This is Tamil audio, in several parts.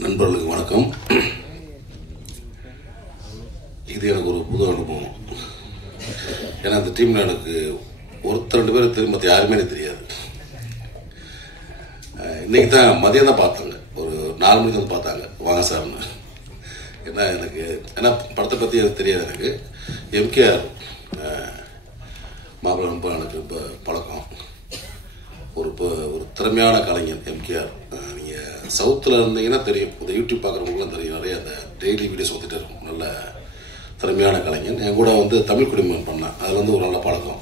நண்பர்களுக்கு வணக்கம். இது எனக்கு ஒரு புது அனுபவம். ஏன்னா அந்த டீம்ல எனக்கு ஒருத்தர் 2 பேரும் தெரியும், மற்ற யாருமே எனக்கு தெரியாது. இன்னைக்கு தான் மதியம் தான் பார்த்தாங்க, ஒரு 4 மணிக்கு வந்து பார்த்தாங்க வாங்க சார்னு. ஏன்னா படத்தை பற்றி எனக்கு தெரியாது. எனக்கு எம்கேஆர் மாப்பிள்ளை ரொம்ப எனக்கு இப்போ பழக்கம். ஒரு திறமையான கலைஞர் எம்கேஆர். நீங்கள் சவுத்தில் இருந்தீங்கன்னா தெரியும், இந்த யூடியூப் பார்க்குறவங்களுக்குலாம் தெரியும். நிறைய அந்த டெய்லி வீடியோஸ் வந்துட்டு இருக்கும். நல்ல திறமையான கலைஞர். என் கூட வந்து தமிழ் குடிமகன் பண்ணேன், அதில் வந்து ஒரு நல்ல பழக்கம்.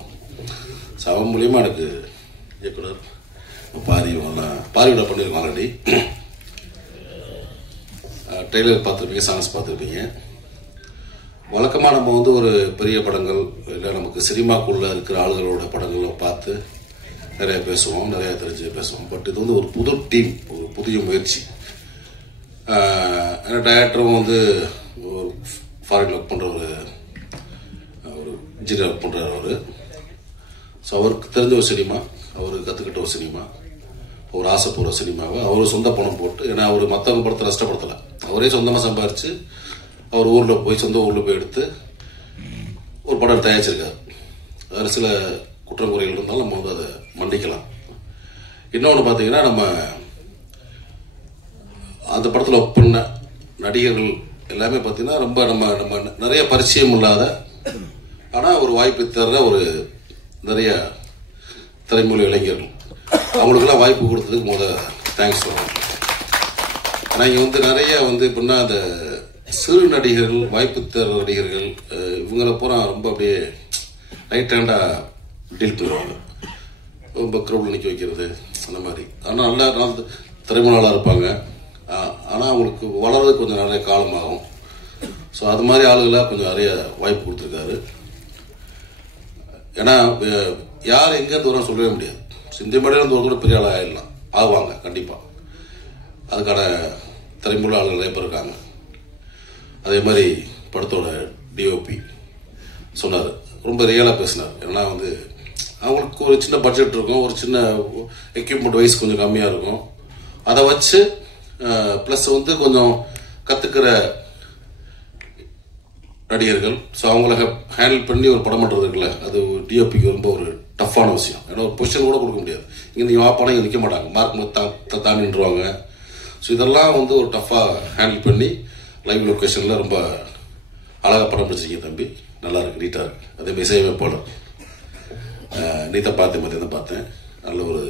ஸோ அவன் மூலியமாக எனக்கு இயக்குனர் பாரியோட பண்ணியிருக்கோம். ஆல்ரெடி ட்ரெய்லர் பார்த்துருப்பீங்க, சாங்ஸ் பார்த்துருப்பீங்க. வழக்கமாக நம்ம வந்து ஒரு பெரிய படங்கள் இல்லை நமக்கு சினிமாக்குள்ளே இருக்கிற ஆளுகளோட படங்களை பார்த்து நிறைய பேசுவோம், நிறைய தெரிஞ்சு பேசுவோம். பட் இது வந்து ஒரு புது டீம், ஒரு புதிய முயற்சி. ஏன்னா டைரக்டரும் வந்து ஒரு ஃபாரின் ஒர்க் பண்ணுற ஒரு இன்ஜினியர் ஒர்க் பண்ணுறாரு அவர். ஸோ அவருக்கு தெரிஞ்ச ஒரு சினிமா, அவர் கற்றுக்கிட்ட ஒரு சினிமா, ஒரு ஆசைப்படுற சினிமாவை அவர் சொந்த பணம் போட்டு, ஏன்னா அவர் மற்றவங்க படத்தை நஷ்டப்படுத்தலை, அவரே சொந்தமாக சம்பாரித்து அவர் ஊரில் போய் சொந்த ஊரில் போய் எடுத்து ஒரு படம் தயாரிச்சிருக்காரு. அதில் சில குற்றங்குறைகள் இருந்தாலும் நம்ம வந்து அதை மன்னிக்கலாம். இன்னொன்று பார்த்தீங்கன்னா, நம்ம அந்த படத்தில் ஒர்க் பண்ண நடிகர்கள் எல்லாமே பார்த்தீங்கன்னா ரொம்ப நம்ம நிறைய பரிச்சயம் இல்லாத, ஆனால் ஒரு வாய்ப்பு தர்ற ஒரு நிறைய திரைமொழி இளைஞர்கள். அவங்களுக்கெல்லாம் வாய்ப்பு கொடுத்ததுக்கு தேங்க்ஸ் சொல்லணும். ஆனால் இங்கே வந்து நிறைய வந்து எப்படின்னா அந்த சிறு நடிகர்கள், வாய்ப்பு தர நடிகர்கள், இவங்களை பூரா ரொம்ப அப்படியே ரைட் ஹேண்டாக டீல் பண்ணுவாங்க. ரொம்ப க்ரௌடில் நிற்க வைக்கிறது அந்த மாதிரி. ஆனால் நல்ல திறமையாளராக இருப்பாங்க. ஆனால் அவங்களுக்கு வளர்றதுக்கு கொஞ்சம் நிறைய காலமாகும். ஸோ அது மாதிரி ஆளுகளாக கொஞ்சம் நிறைய வாய்ப்பு கொடுத்துருக்காரு. ஏன்னா யார் எங்கேருந்து வரோம் சொல்லவே முடியாது. சிந்தி மலையிலேருந்து ஒரு கூட பெரிய ஆளாக ஆகிடலாம், ஆகுவாங்க கண்டிப்பாக. அதுக்கான திறமையுள்ள ஆளுகள் நிறைய பேர் இருக்காங்க. அதே மாதிரி படத்தோட டிஓபி சொன்னார், ரொம்ப ரியலாக பேசினார். ஏன்னா வந்து அவங்களுக்கு ஒரு சின்ன பட்ஜெட் இருக்கும், ஒரு சின்ன எக்யூப்மெண்ட் வைஸ் கொஞ்சம் கம்மியாக இருக்கும். அதை வச்சு ப்ளஸ் வந்து கொஞ்சம் கற்றுக்கிற நடிகர்கள். ஸோ அவங்கள ஹேண்டில் பண்ணி ஒரு படம் பண்ணுறது இருக்குல்ல, அது டிஓபிக்கு ரொம்ப ஒரு டஃப்பான விஷயம். ஏன்னா ஒரு பொசிஷன் கூட கொடுக்க முடியாது. இங்கே நீங்கள் வாப்பானா இங்கே நிற்க மாட்டாங்க, மார்க் தாண்டி நின்றுவாங்க. ஸோ இதெல்லாம் வந்து ஒரு டஃப்பாக ஹேண்டில் பண்ணி லைவ் லொக்கேஷனில் ரொம்ப அழகாக படம் பிடிச்சிருக்கீங்க தம்பி, நல்லா இருக்கு, நீட்டாக இருக்கு. அதே மாதிரி இசையமைப்பாளர் நீதான் பார்த்தேன். நல்ல ஒரு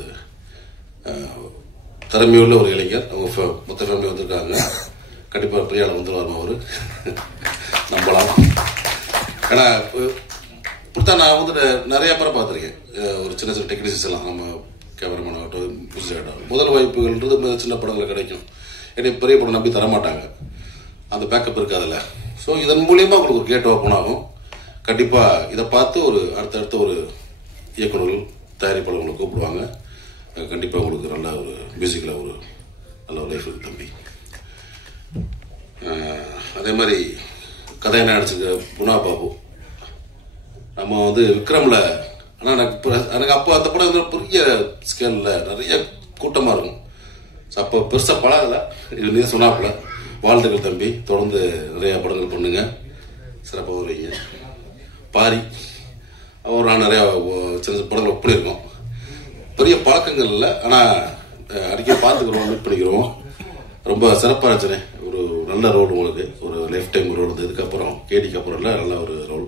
திறமையுள்ள ஒரு இளைஞர். அவங்க மொத்த ஃபேமிலி வந்திருக்காங்க. கண்டிப்பாக பெரிய ஆள் வந்துடுவார் அவர், நம்பலாம். ஏன்னா இப்படித்தான் நான் வந்து நிறைய படம் பார்த்துருக்கேன். ஒரு சின்ன சின்ன டெக்னீஷியன்ஸ் எல்லாம், நம்ம கேமராமேன் ஆகட்டும், மியூசிக் ஆகட்டும், முதல் வாய்ப்புகள்ன்றது சின்ன படங்கள் கிடைக்கும். ஏன்னா பெரிய படம் நம்பி தரமாட்டாங்க, அந்த பேக்கப் இருக்காதுல்ல. ஸோ இதன் மூலியமாக உங்களுக்கு ஒரு கேட் ஓப்பன் ஆகும். கண்டிப்பாக இதை பார்த்து ஒரு அடுத்தடுத்த ஒரு இயக்குநர்கள், தயாரிப்பாளர்களை கூப்பிடுவாங்க. கண்டிப்பாக உங்களுக்கு நல்ல ஒரு மியூசிக்கில் ஒரு நல்ல ஒரு லைஃப் இருக்கு தம்பி. அதே மாதிரி கதையை நடிச்சிருக்க குணா பாபு, நம்ம வந்து விக்ரமில். ஆனால் எனக்கு அப்போ அந்த படம் வந்து பெரிய ஸ்கேலில் நிறைய கூட்டமாக இருக்கும். ஸோ அப்போ பெருசாக பழகலை. இது நீ சொன்னாப்புல, வாழ்த்துக்கள் தம்பி, தொடர்ந்து நிறையா படங்கள் பண்ணுங்க, சிறப்பாக வருவீங்க. பாரி அவர் நான் நிறையா சின்ன சின்ன படங்கள் ஒப்படி இருக்கோம். பெரிய பழக்கங்கள் இல்லை, ஆனால் அடிக்கடி பார்த்துக்கிறோம், மீட் பண்ணிக்கிறோம். ரொம்ப சிறப்பாக இருந்துச்சுனே. ஒரு நல்ல ரோல் உங்களுக்கு, ஒரு லைஃப் டைம் ரோல் வந்து இதுக்கப்புறம் கேடிக்கு அப்புறம் இல்லை, நல்ல ஒரு ரோல்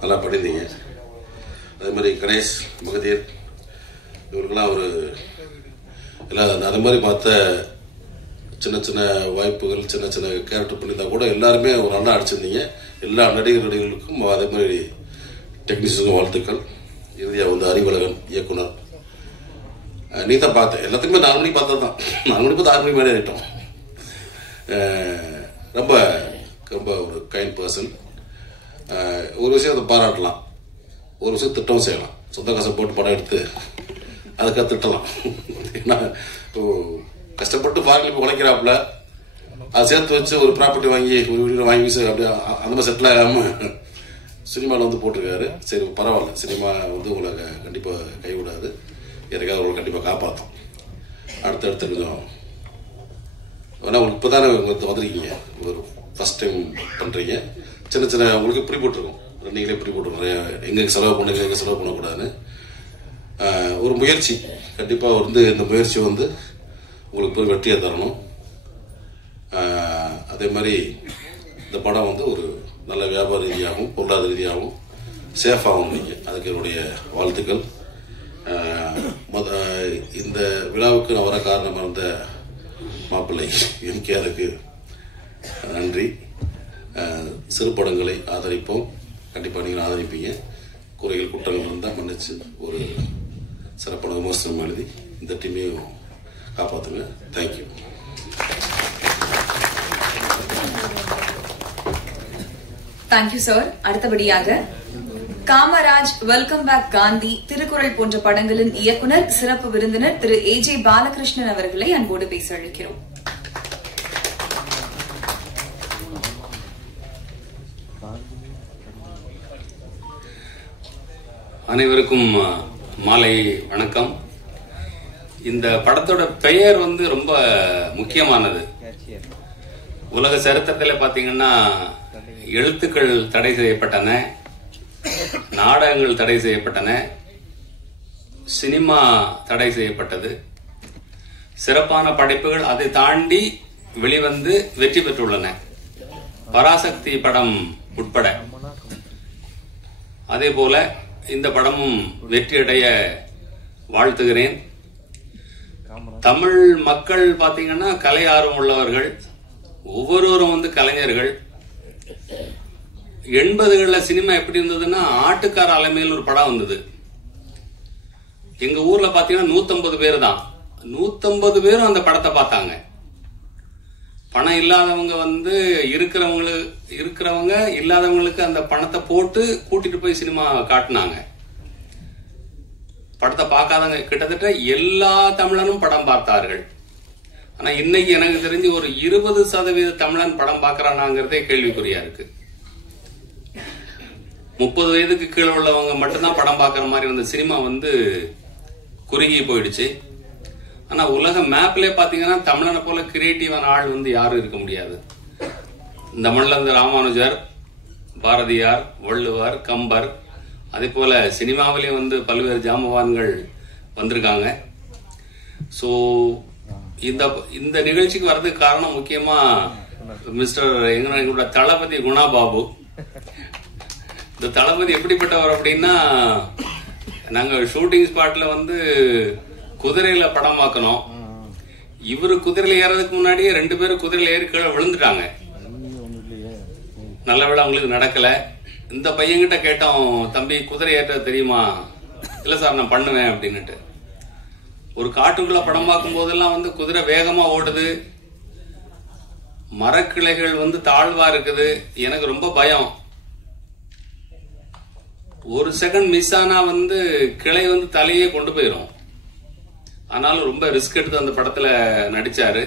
நல்லா பண்ணியிருந்தீங்க. அதே மாதிரி கணேஷ், மகதீர், இவருக்கெல்லாம் ஒரு எல்லாம் அதே மாதிரி பார்த்த சின்ன சின்ன வாய்ப்புகள், சின்ன சின்ன கேரக்டர் பண்ணியிருந்தா கூட எல்லாருமே ஒரு நல்லா அடிச்சிருந்தீங்க. எல்லா நடிகர்களுக்கும் அதே மாதிரி டெக்னீஷியனுக்கும் வாழ்த்துக்கள். இறுதியாக வந்து அறிவழகன் இயக்குனர், நீ தான் பார்த்தேன். எல்லாத்துக்குமே 4 மணிக்கு பார்த்தது தான். 4 மணி பார்த்து 6 மணி மேலே ஆகிட்டோம். ரொம்ப ரொம்ப ஒரு கைண்ட் பர்சன். ஒரு விஷயத்தை பாராட்டலாம், ஒரு விஷயம் திட்டம் செய்யலாம். சொந்த காசை போட்டு படம் எடுத்து அதுக்காக திட்டலாம். ஏன்னா கஷ்டப்பட்டு ஃபாரின்ல போய் உழைக்கிறாப்புல, அதை சேர்த்து வச்சு ஒரு ப்ராப்பர்ட்டி வாங்கி ஒரு வீடு வாங்கி அப்படியே அந்த மாதிரி செட்டில் ஆகாமல் சினிமாவில் வந்து போட்டிருக்காரு. சரி பரவாயில்ல, சினிமா வந்து உங்களை கண்டிப்பாக கைவிடாது, எனக்காக உங்களை கண்டிப்பாக காப்பாற்றும். அடுத்தடுத்து கொஞ்சம் ஏன்னா உங்களுக்கு இப்போதானே வந்துருக்கீங்க, ஒரு ஃபர்ஸ்ட் டைம் பண்ணுறீங்க. சின்ன சின்ன உங்களுக்கு ப்ரீ போட்டிருக்கோம், நீங்களே ப்ரீ போட்டிருக்கோம், எங்கே செலவு பண்ணுங்க எங்கே செலவு பண்ணக்கூடாதுன்னு. ஒரு முயற்சி கண்டிப்பாக வந்து இந்த முயற்சி வந்து உங்களுக்கு போய் வெற்றியை தரணும். அதே மாதிரி இந்த படம் வந்து ஒரு நல்ல வியாபார ரீதியாகவும் பொருளாதார ரீதியாகவும் சேஃபாகவும் நீங்கள், அதுக்கு என்னுடைய வாழ்த்துக்கள். இந்த விழாவுக்கு நான் வர காரணமாக இருந்த மாப்பிள்ளை எம்கேஆருக்கு நன்றி. சிறு படங்களை ஆதரிப்போம், கண்டிப்பாக நீங்கள் ஆதரிப்பீங்க. குறைகள் குற்றங்கள் இருந்தால் மன்னிச்சு ஒரு சிறப்பான விமர்சனம் எழுதி இந்த டீமையும் காப்பாற்றுங்க. தேங்க்யூ. Thank you sir. அடுத்தபடியாக காமராஜ், வெல்கம் பேக் காந்தி, திருக்குறள் போன்ற படங்களின் இயக்குனர் சிறப்பு விருந்தினர் திரு AJ பாலகிருஷ்ணன் அவர்களை அன்போடு பேச அழைக்கிறோம். அனைவருக்கும் மாலை வணக்கம். இந்த படத்தோட பெயர் வந்து ரொம்ப முக்கியமானது. உலக சரித்திரத்தில் பாத்தீங்கன்னா எழுத்துக்கள் தடை செய்யப்பட்டன, நாடகங்கள் தடை செய்யப்பட்டன, சினிமா தடை செய்யப்பட்டது. சிறப்பான படைப்புகள் அதை தாண்டி வெளிவந்து வெற்றி பெற்றுள்ளன, பராசக்தி படம் உட்பட. அதே போல இந்த படமும் வெற்றியடைய வாழ்த்துகிறேன். தமிழ் மக்கள் பாத்தீங்கன்னா கலை ஆர்வம் உள்ளவர்கள், ஒவ்வொருவரும் வந்து கலைஞர்கள். 80களில் சினிமா எப்படி இருந்ததுன்னா ஆட்டுக்கார அலைமையில் ஒரு படம் வந்தது. எங்க ஊர்ல பாத்தீங்கன்னா 150 பேர் தான், 150 பேரும் அந்த படத்தை பார்த்தாங்க. பணம் இல்லாதவங்க வந்து இருக்கிறவங்க இல்லாதவங்களுக்கு அந்த பணத்தை போட்டு கூட்டிட்டு போய் சினிமா காட்டினாங்க. படத்தை பார்க்காதவங்க கிட்டத்தட்ட எல்லா தமிழனும் படம் பார்த்தார்கள். ஆனா இன்னைக்கு எனக்கு தெரிஞ்சு ஒரு 20% தமிழன் படம் பார்க்கறானாங்கிறதே கேள்விக்குறியா இருக்கு. 30 வயதுக்கு கீழே உள்ளவங்க மட்டும்தான் படம் பார்க்கற மாதிரி இருந்த சினிமா வந்து குறுகி போயிடுச்சு. ஆனா உலக மேப்ல பாத்தீங்கன்னா தமிழனை போல கிரியேட்டிவான ஆள் வந்து யாரும் இருக்க முடியாது. இந்த மண்ணில் இருந்து ராமானுஜர், பாரதியார், வள்ளுவர், கம்பர், அதே போல சினிமாவிலேயே வந்து பல்வேறு ஜாம்பவான்கள் வந்திருக்காங்க. ஸோ இந்த நிகழ்ச்சிக்கு வர்றதுக்கு காரணம் முக்கியமா மிஸ்டர் எங்களோட தளபதி குணா பாபு. இந்த தளபதி எப்படிப்பட்டவர் அப்படின்னா, நாங்க ஷூட்டிங் ஸ்பாட்ல வந்து குதிரையில படமாக்கணும். இவரு குதிரையில ஏறதுக்கு முன்னாடியே 2 பேரும் குதிரையில ஏறி கீழே விழுந்துட்டாங்க. நல்ல வேளை அவங்களுக்கு நடக்கல. இந்த பையன்கிட்ட கேட்டோம், தம்பி குதிரை ஏற்ற தெரியுமா? இல்ல சார் நான் பண்ணுவேன் அப்படின்னுட்டு. ஒரு காட்டுக்குள்ள படம் பார்க்கும் போதெல்லாம் வந்து குதிரை வேகமா ஓடுது, மரக்கிளைகள் வந்து தாழ்வா இருக்குது. எனக்கு ரொம்ப பயம். ஒரு செகண்ட் மிஸ் ஆனா வந்து கிளை வந்து தலையே கொண்டு போயிரும். ஆனாலும் ரொம்ப ரிஸ்க் எடுத்து அந்த படத்துல நடிச்சாரு.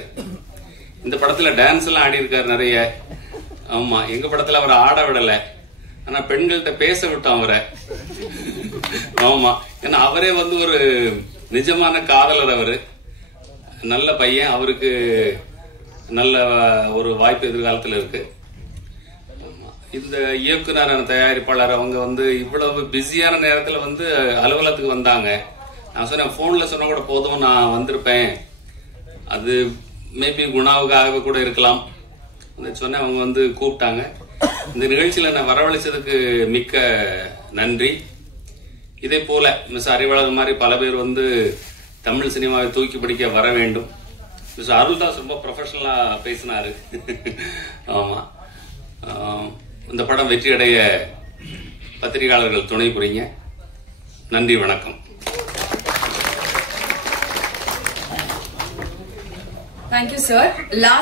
இந்த படத்துல டான்ஸ் எல்லாம் ஆடி இருக்காரு நிறைய. ஆமா, எங்க படத்துல அவரை ஆட விடல, ஆனா பெண்கள்கிட்ட பேச விட்டோம் அவரை. ஆமா, ஏன்னா அவரே வந்து ஒரு நிஜமான காதலர். அவரு நல்ல பையன், அவருக்கு நல்ல ஒரு வாய்ப்பு எதிர்காலத்தில் இருக்கு. இந்த இயக்குனர் தயாரிப்பாளர் அவங்க வந்து இவ்வளவு பிஸியான நேரத்துல வந்து அலுவலகத்துக்கு வந்தாங்க. நான் சொன்னேன், போன்ல சொன்ன கூட போதும், நான் வந்திருப்பேன். அது மேபி குணாவுக்காக கூட இருக்கலாம். சொன்னேன், அவங்க வந்து கூப்பிட்டாங்க. இந்த நிகழ்ச்சியில நான் வரவழைச்சதுக்கு மிக்க நன்றி. இதே போல மிஸ் அறிவாளர் மாதிரி பல பேர் வந்து தமிழ் சினிமாவை தூக்கி பிடிக்க வர வேண்டும். மிஸ் அருள்தாஸ் ரொம்ப ப்ரொஃபஷனலா பேசினாரு. ஆமா, இந்த படம் வெற்றி அடைய பத்திரிகையாளர்கள் துணை புரியுங்க. நன்றி, வணக்கம். Thank you sir.